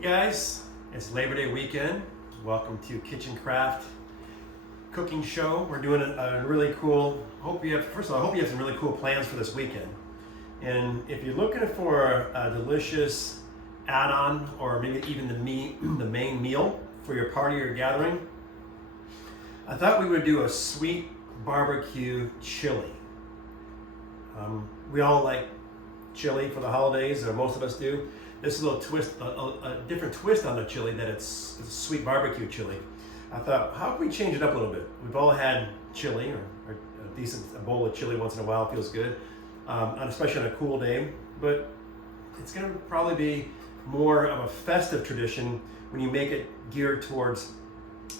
Hey guys, it's Labor Day weekend. Welcome to Kitchen Craft Cooking Show. We're doing a really cool, first of all, I hope you have some really cool plans for this weekend. And if you're looking for a delicious add-on or maybe even the main meal for your party or gathering, I thought we would do a sweet barbecue chili. We all like chili for the holidays, or most of us do. This is a little twist, a different twist on the chili, that it's sweet barbecue chili. I thought, how can we change it up a little bit? We've all had chili, or a bowl of chili once in a while feels good, especially on a cool day. But it's going to probably be more of a festive tradition when you make it geared towards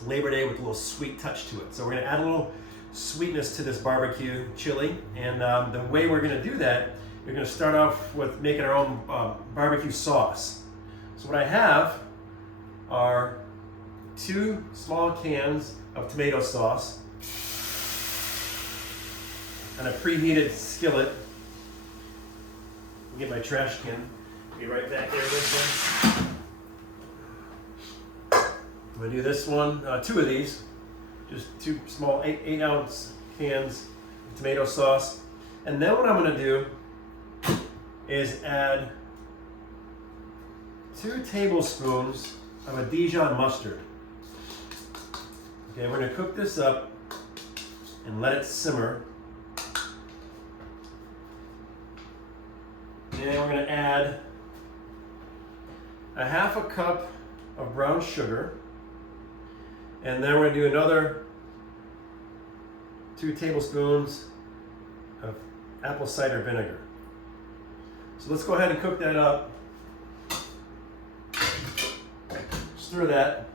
Labor Day with a little sweet touch to it. So we're going to add a little sweetness to this barbecue chili, and the way we're going to do that, we're going to start off with making our own barbecue sauce. So what I have are 2 small cans of tomato sauce and a preheated skillet. I'll get my trash can. Be right back there with this. I'm going to do this one, 2 of these, just 2 small 8-ounce cans of tomato sauce. And then what I'm going to do is add 2 tablespoons of a Dijon mustard. Okay, we're going to cook this up and let it simmer. And we're going to add a 1/2 cup of brown sugar. And then we're going to do another 2 tablespoons of apple cider vinegar. So let's go ahead and cook that up. Stir that.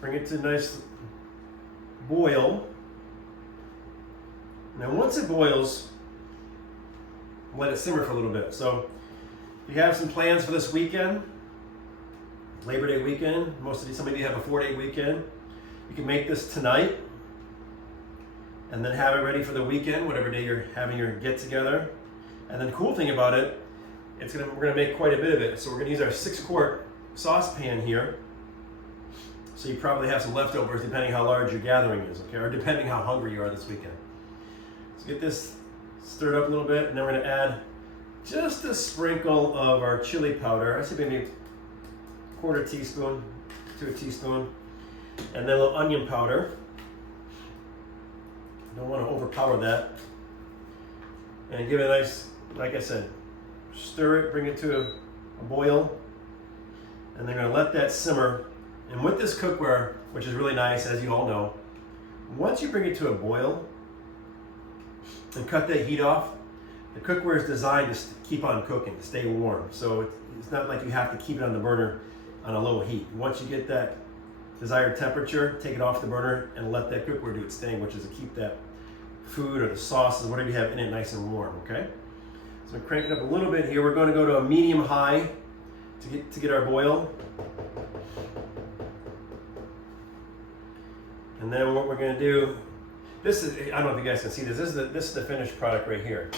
Bring it to a nice boil. Now once it boils, let it simmer for a little bit. So if you have some plans for this weekend, Labor Day weekend, some of you have a 4-day weekend, you can make this tonight and then have it ready for the weekend, whatever day you're having your get together. And then the cool thing about it, we're gonna make quite a bit of it. So we're gonna use our 6-quart saucepan here. So you probably have some leftovers depending how large your gathering is, okay? Or depending how hungry you are this weekend. So get this stirred up a little bit, and then we're gonna add just a sprinkle of our chili powder. I say maybe 1/4 teaspoon to a teaspoon. And then a little onion powder. Don't wanna overpower that. And give it a nice, like I said, stir it, bring it to a boil, and then we're gonna let that simmer. And with this cookware, which is really nice, as you all know, once you bring it to a boil and cut that heat off, the cookware is designed to keep on cooking, to stay warm. So it's not like you have to keep it on the burner on a low heat. Once you get that desired temperature, take it off the burner and let that cookware do its thing, which is to keep that food or the sauces, whatever you have in it, nice and warm, okay? So crank it up a little bit here. We're going to go to a medium-high to get our boil. And then what we're going to do, this is, I don't know if you guys can see this, this is the finished product right here.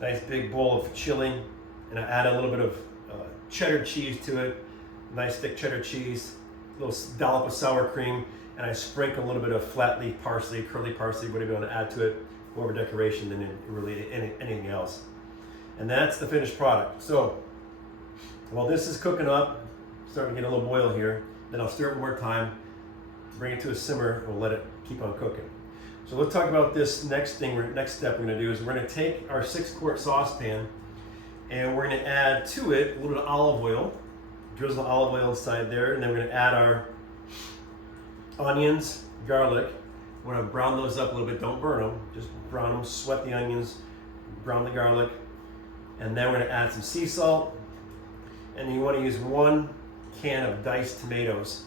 Nice big bowl of chili, and I add a little bit of cheddar cheese to it, nice thick cheddar cheese, a little dollop of sour cream, and I sprinkle a little bit of flat leaf parsley, curly parsley, whatever you want to add to it, more of a decoration than really anything else. And that's the finished product. So, while this is cooking up, starting to get a little boil here, then I'll stir it one more time, bring it to a simmer, and we'll let it keep on cooking. So let's talk about this next step we're going to do is we're going to take our 6-quart saucepan and we're going to add to it a little bit of olive oil, drizzle olive oil inside there, and then we're going to add our onions, garlic. We're going to brown those up a little bit, don't burn them, just brown them, sweat the onions, brown the garlic, and then we're going to add some sea salt, and you want to use 1 can of diced tomatoes,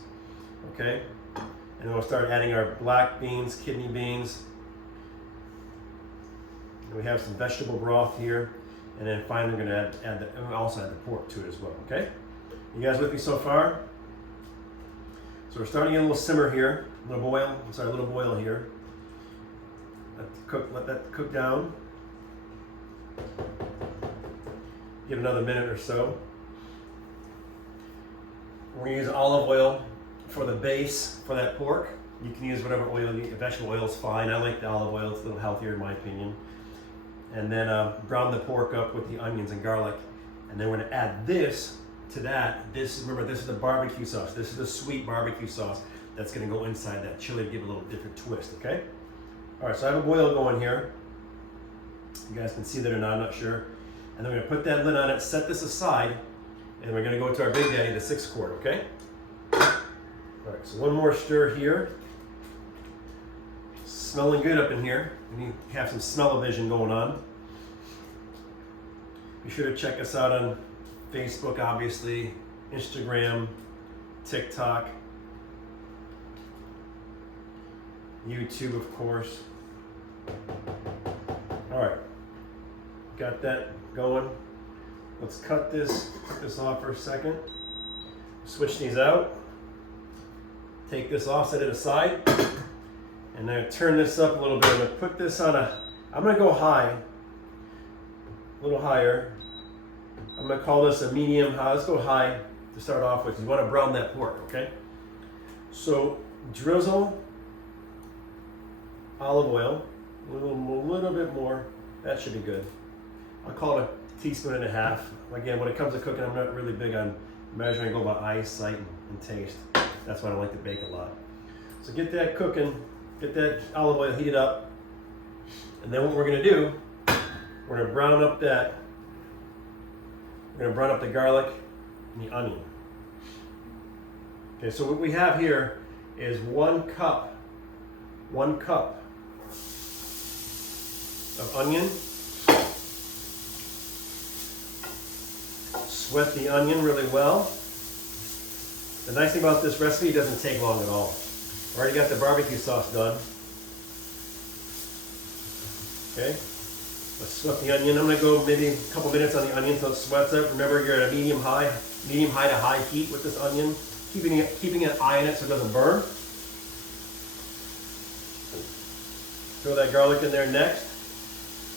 okay? And then we'll start adding our black beans, kidney beans. And we have some vegetable broth here. And then finally we're going to add and we also add the pork to it as well, okay? You guys with me so far? So we're starting a little simmer here, a little boil here. Let that cook down. Give it another minute or so. We're gonna use olive oil for the base for that pork. You can use whatever oil, vegetable oil is fine. I like the olive oil, it's a little healthier in my opinion. And then brown the pork up with the onions and garlic. And then we're gonna add this to that. Remember, this is the barbecue sauce. This is the sweet barbecue sauce that's gonna go inside that chili to give it a little different twist, okay? All right, so I have a boil going here. You guys can see that or not, I'm not sure. And then we're gonna put that lid on it, set this aside, and we're gonna go to our Big Daddy, the 6 quart, okay? All right, so one more stir here. Smelling good up in here. We need to have some smell-o-vision going on. Be sure to check us out on Facebook, obviously, Instagram, TikTok, YouTube, of course. All right, got that going. Let's cut this off for a second. Switch these out. Take this off, set it aside. And then turn this up a little bit. I'm gonna put this on I'm gonna go high, a little higher. I'm gonna call this a medium high. Let's go high to start off with. You wanna brown that pork, okay? So drizzle olive oil, a little bit more. That should be good. I'll call it a teaspoon and a half. Again, when it comes to cooking, I'm not really big on measuring. I go by eyesight and taste. That's why I don't like to bake a lot. So get that cooking. Get that olive oil heated up, and then what we're gonna do, we're gonna brown up the garlic and the onion. Okay, so what we have here is 1 cup of onion. Sweat the onion really well. The nice thing about this recipe, it doesn't take long at all. Already got the barbecue sauce done. Okay, let's sweat the onion. I'm gonna go maybe a couple minutes on the onion until it sweats up. Remember, you're at a medium high to high heat with this onion, keeping an eye on it so it doesn't burn. Throw that garlic in there next.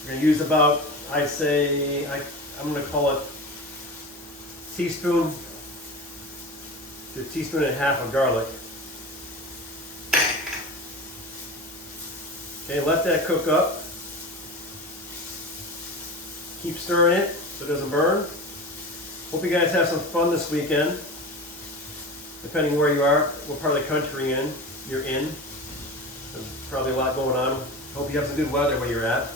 We're gonna use about, I'm gonna call it teaspoon to a teaspoon and a half of garlic. Okay, let that cook up. Keep stirring it so it doesn't burn. Hope you guys have some fun this weekend. Depending where you are, what part of the country you're in. There's probably a lot going on. Hope you have some good weather where you're at.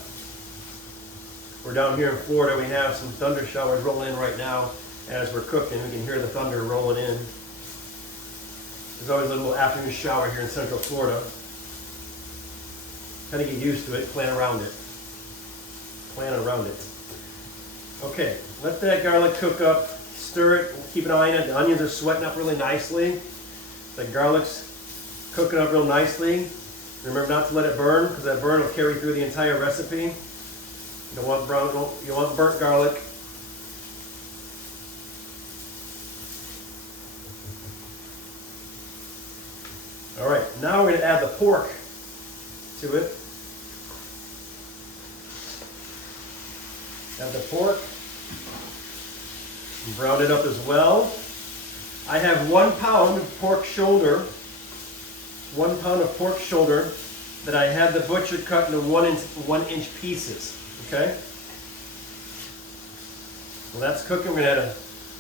We're down here in Florida. We have some thunder showers rolling in right now as we're cooking. We can hear the thunder rolling in. There's always a little afternoon shower here in Central Florida. Kind of get used to it, plan around it. Okay, let that garlic cook up, stir it, keep an eye on it. The onions are sweating up really nicely. The garlic's cooking up real nicely. Remember not to let it burn, because that burn will carry through the entire recipe. You don't want you want burnt garlic. All right, now we're going to add the pork to it. Add the pork. And brown it up as well. I have 1 pound of pork shoulder. 1 pound of pork shoulder that I had the butcher cut into 1 inch pieces. Okay? Well, that's cooking. We're going to add a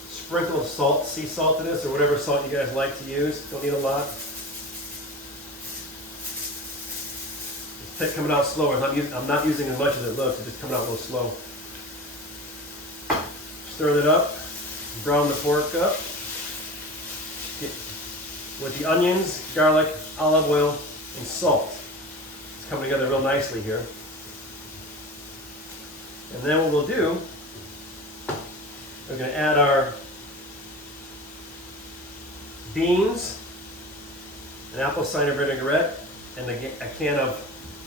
sprinkle of salt, sea salt to this, or whatever salt you guys like to use. Don't need a lot. It's coming out slower. I'm not using as much as it looks. It's just coming out a little slow. Stir it up. Brown the pork up. With the onions, garlic, olive oil, and salt. It's coming together real nicely here. And then what we'll do, we're going to add our beans, an apple cider vinaigrette, and a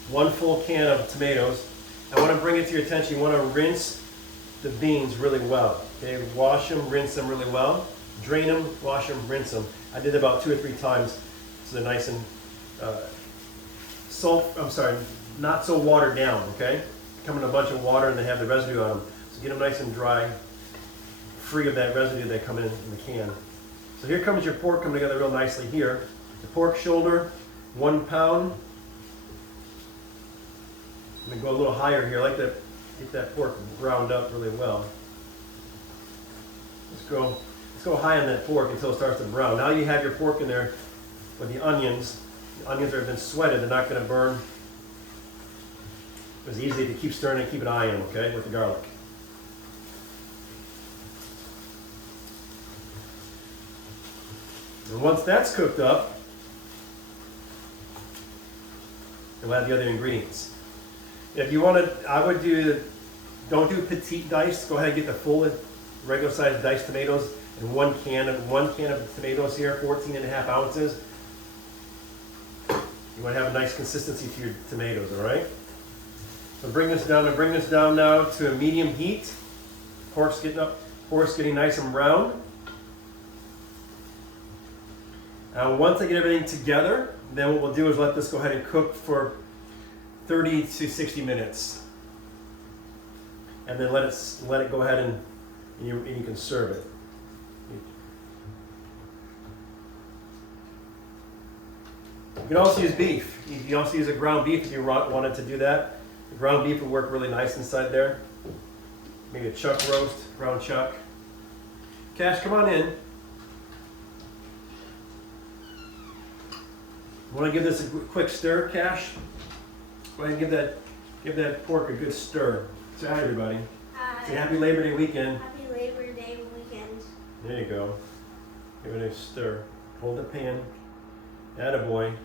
1 full can of tomatoes. I want to bring it to your attention. You want to rinse the beans really well. Okay, wash them, rinse them really well. Drain them, wash them, rinse them. I did it about 2 or 3 times so they're nice and not so watered down. Okay, come in a bunch of water and they have the residue on them. So get them nice and dry, free of that residue that come in the can. So here comes your pork coming together real nicely here. The pork shoulder, 1 pound. I'm gonna go a little higher here. I like to get that pork browned up really well. Let's go high on that pork until it starts to brown. Now you have your pork in there with the onions. The onions have been sweated, they're not gonna burn. It's easy to keep stirring and keep an eye on them, okay, with the garlic. And once that's cooked up, we'll add the other ingredients. If you want to, I would don't do petite dice. Go ahead and get the full regular sized diced tomatoes and one can of tomatoes here, 14.5 ounces. You want to have a nice consistency to your tomatoes, all right? So bring this down now to a medium heat. Pork's getting nice and brown. Once I get everything together, then what we'll do is let this go ahead and cook for 30 to 60 minutes. And then let it go ahead and you can serve it. You can also use beef. You can also use a ground beef if you wanted to do that. The ground beef would work really nice inside there. Maybe a chuck roast, ground chuck. Cash, come on in. Want to give this a quick stir, Cash? Go ahead and give that pork a good stir. Say hi, everybody. Hi. Say happy Labor Day weekend. Happy Labor Day weekend. There you go. Give it a stir. Hold the pan. Attaboy.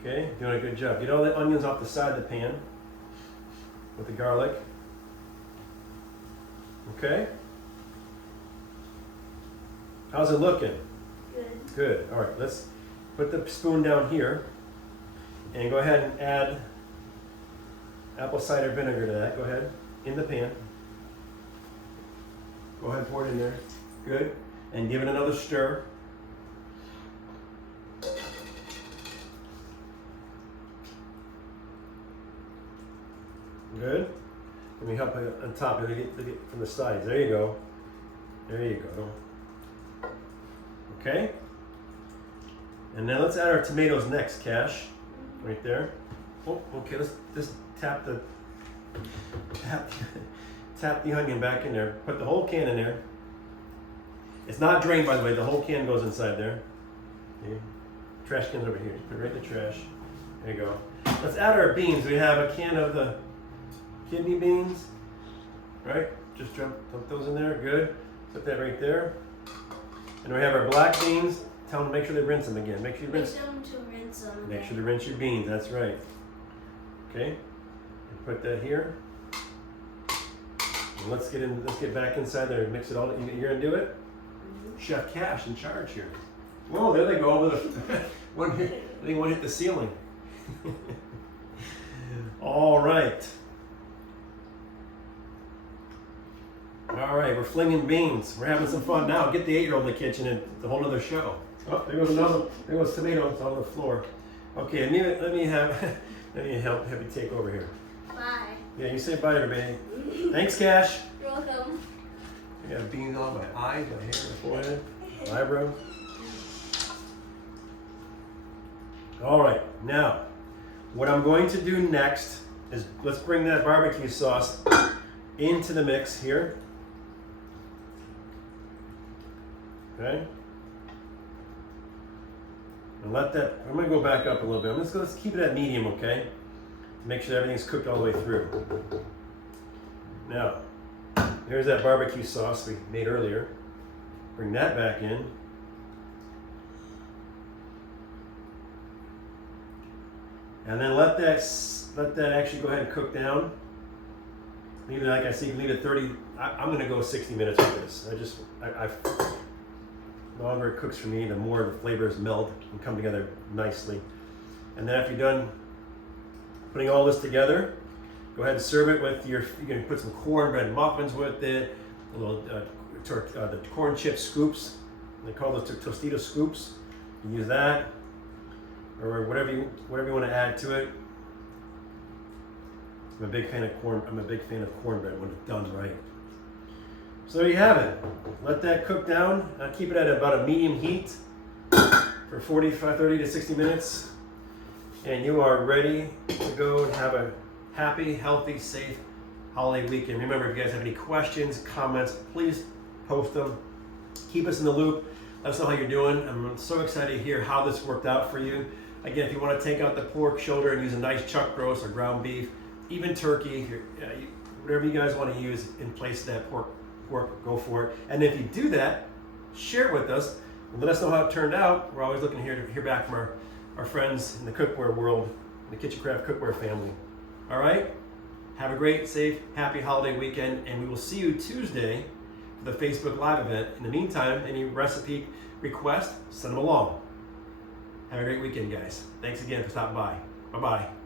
Okay, doing a good job. Get all the onions off the side of the pan with the garlic. Okay. How's it looking? Good. Good. All right, let's put the spoon down here and go ahead and add apple cider vinegar to that. Go ahead, in the pan. Go ahead and pour it in there. Good. And give it another stir. Good. Let me help on top. Let me get from the sides. There you go. There you go. Okay. And now let's add our tomatoes next, Cash. Right there. Oh, okay. Let's just tap the onion back in there. Put the whole can in there. It's not drained, by the way. The whole can goes inside there. Okay. Trash can's over here. Put it right in the trash. There you go. Let's add our beans. We have a can of the kidney beans. Right? Just dump those in there. Good. Put that right there. And we have our black beans. Tell them to make sure they rinse them again. Make sure you rinse them. Make sure to rinse your beans. That's right. Okay. And put that here. And let's get back inside there and mix it all. You're gonna do it? Mm-hmm. Chef Cash in charge here. Whoa, there they go over the one hit the ceiling. All right. All right, we're flinging beans. We're having some fun now. Get the 8-year-old in the kitchen and it's a whole other show. Oh, there goes tomatoes on the floor. Okay, let me help you take over here. Bye. Yeah, you say bye, everybody. Thanks, Cash. You're welcome. I got beans on my eyes, my hair, my forehead, my eyebrows. All right, now what I'm going to do next is let's bring that barbecue sauce into the mix here. Okay. And I'm gonna go back up a little bit. Let's keep it at medium, okay? Make sure everything's cooked all the way through. Now, there's that barbecue sauce we made earlier. Bring that back in. And then let that actually go ahead and cook down. Leave it, like I said, you can leave it 30. I'm gonna go 60 minutes with this. The longer it cooks for me, the more the flavors meld and come together nicely. And then after you're done putting all this together, go ahead and serve it with you can put some cornbread muffins with it, a little the corn chip scoops. They call those Tostito scoops. You can use that, or whatever you want to add to it. I'm a big fan of cornbread when it's done right. So there you have it. Let that cook down. Keep it at about a medium heat for 30 to 60 minutes. And you are ready to go and have a happy, healthy, safe holiday weekend. Remember, if you guys have any questions, comments, please post them. Keep us in the loop. Let us know how you're doing. I'm so excited to hear how this worked out for you. Again, if you want to take out the pork shoulder and use a nice chuck roast or ground beef, even turkey, whatever you guys want to use in place of that pork, go for it. And if you do that, share it with us and let us know how it turned out. We're always looking to hear back from our friends in the cookware world, the Kitchen Craft Cookware family. All right? Have a great, safe, happy holiday weekend, and we will see you Tuesday for the Facebook Live event. In the meantime, any recipe requests, send them along. Have a great weekend, guys. Thanks again for stopping by. Bye-bye.